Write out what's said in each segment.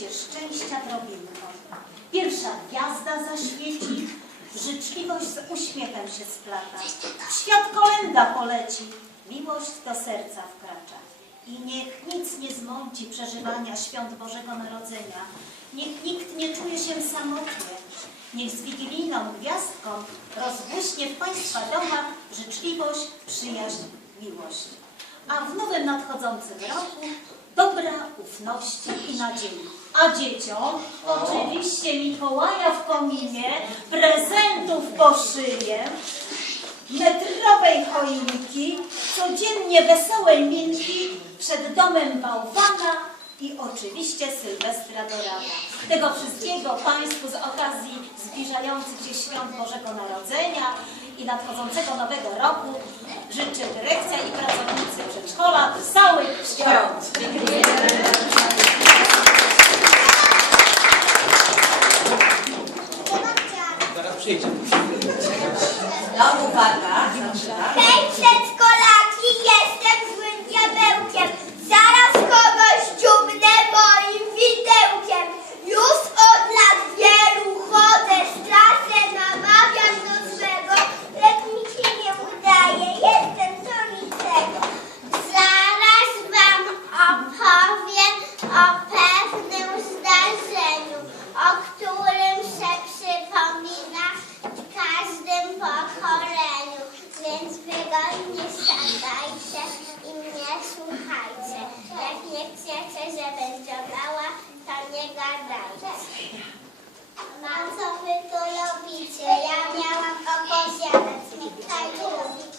się szczęścia drobinką. Pierwsza gwiazda zaświeci, życzliwość z uśmiechem się splata. Świat kolenda poleci, miłość do serca wkracza. I niech nic nie zmąci przeżywania świąt Bożego Narodzenia. Niech nikt nie czuje się samotnie. Niech z wigilijną gwiazdką rozbłyśnie w Państwa domach życzliwość, przyjaźń, miłość. A w nowym nadchodzącym roku dobra ufności i nadziei. A dzieciom oczywiście Mikołaja w kominie prezentów poszyję metrowej choinki, codziennie wesołej minki, przed domem bałwana i oczywiście Sylwestra do rana. Tego wszystkiego Państwu z okazji zbliżających się świąt Bożego Narodzenia i nadchodzącego nowego roku życzy dyrekcja i pracownicy przedszkola wesołych świąt. Zaraz przyjdzie. No uwaga, wy tu robicie? Ja miałam opowiadać. Mikołaj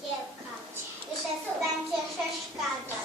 kiełkać. Przestańcie przeszkadzać.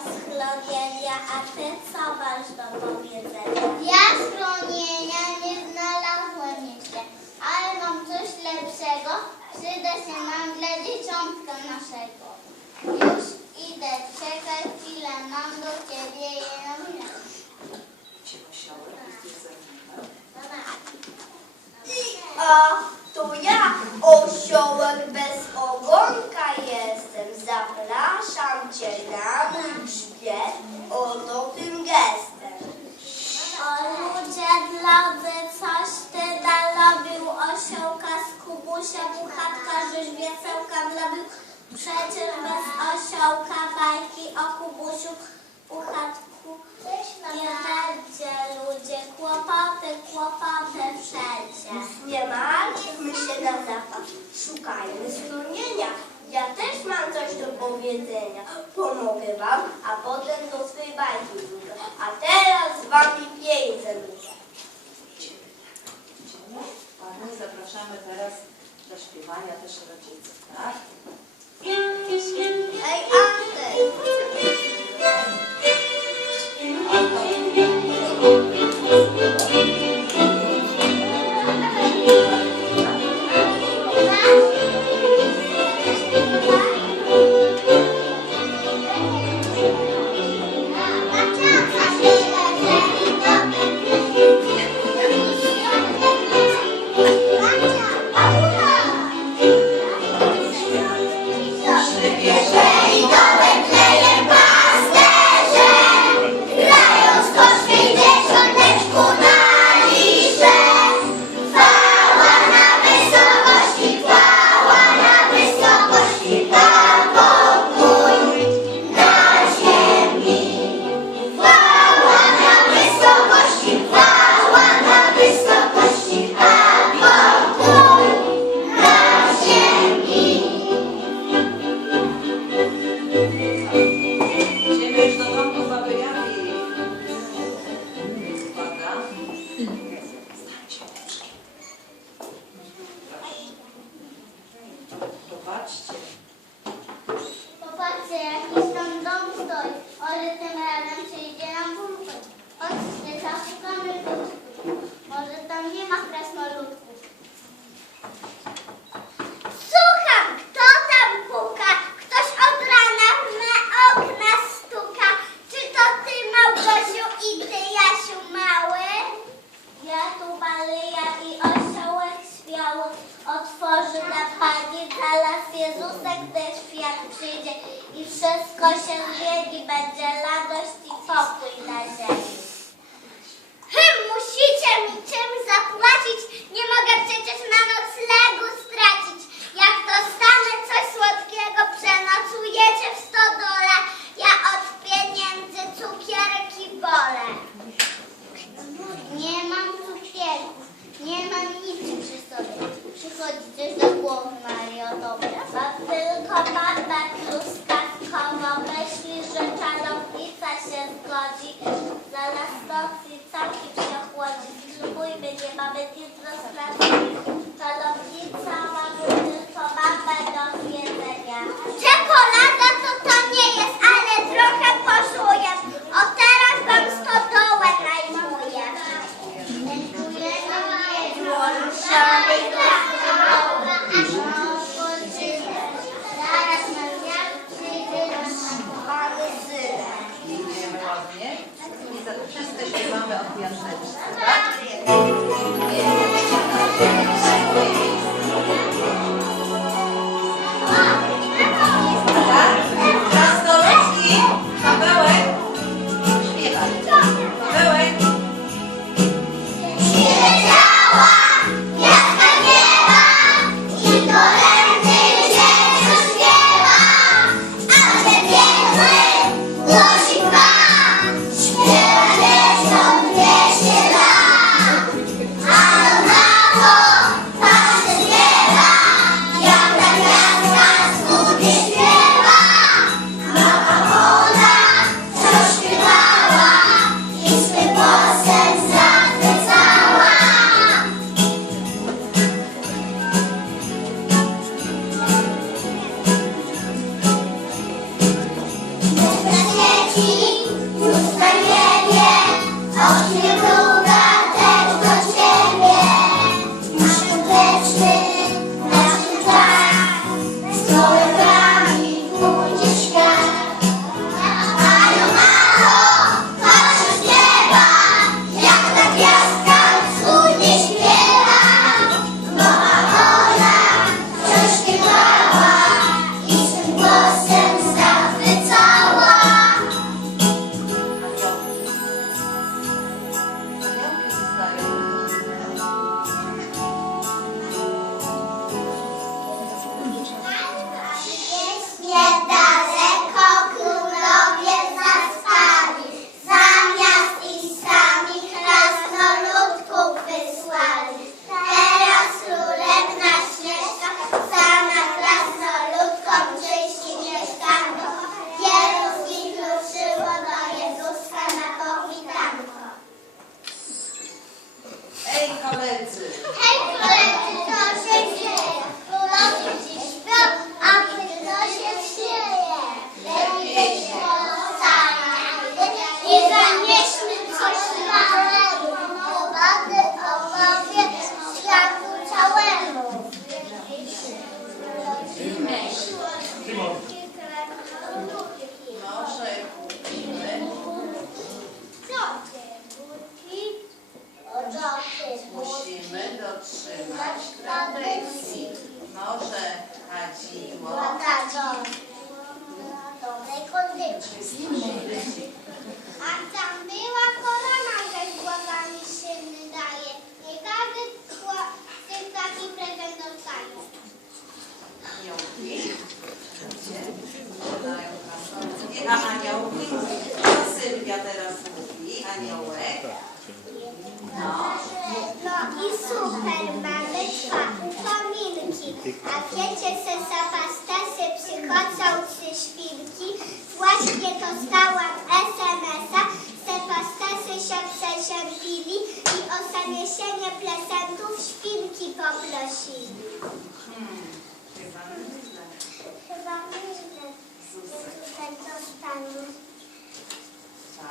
Szukam schronienia, a ty co masz do powiedzenia? Ja schronienia nie znalazłem jeszcze, ale mam coś lepszego, przyda się nam dla dzieciątka naszego. Już idę, czekaj chwilę, mam do ciebie jedną rzecz. Jesteś ze mną. Zapas, szukajmy schronienia. Ja też mam coś do powiedzenia. Pomogę wam, a potem do smutek, gdy świat przyjdzie i wszystko się zmieni, będzie radość i pokój na ziemi. Wy musicie mi czym zapłacić, nie mogę przecież na noclegu stracić. Jak dostanę coś słodkiego, przenocujecie w stodole, ja od pieniędzy cukierki wolę. Nie mam cukierki. Thank you. Ablaşıydı. Hmm. Efendim? Efendim? Efendim?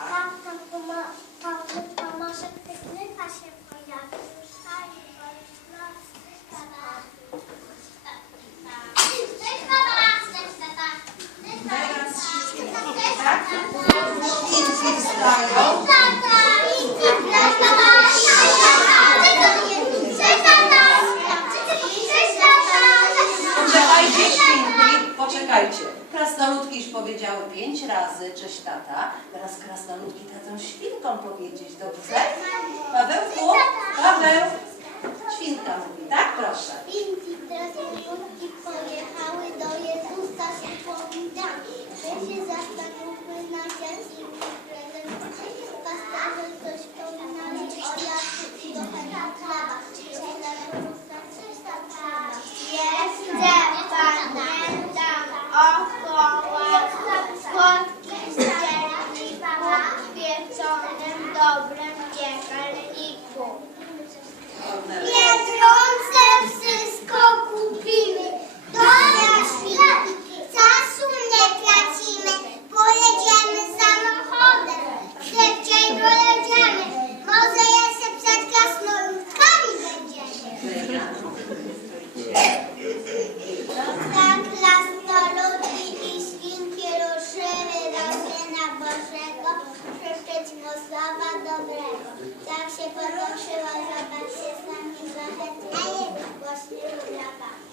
Tam takımı, tam takımı, tam takımı, tam takımı, tam takımı, powiedzieć, dobrze? Proszę o zabaw się z nami szlachetnie, właśnie urawa.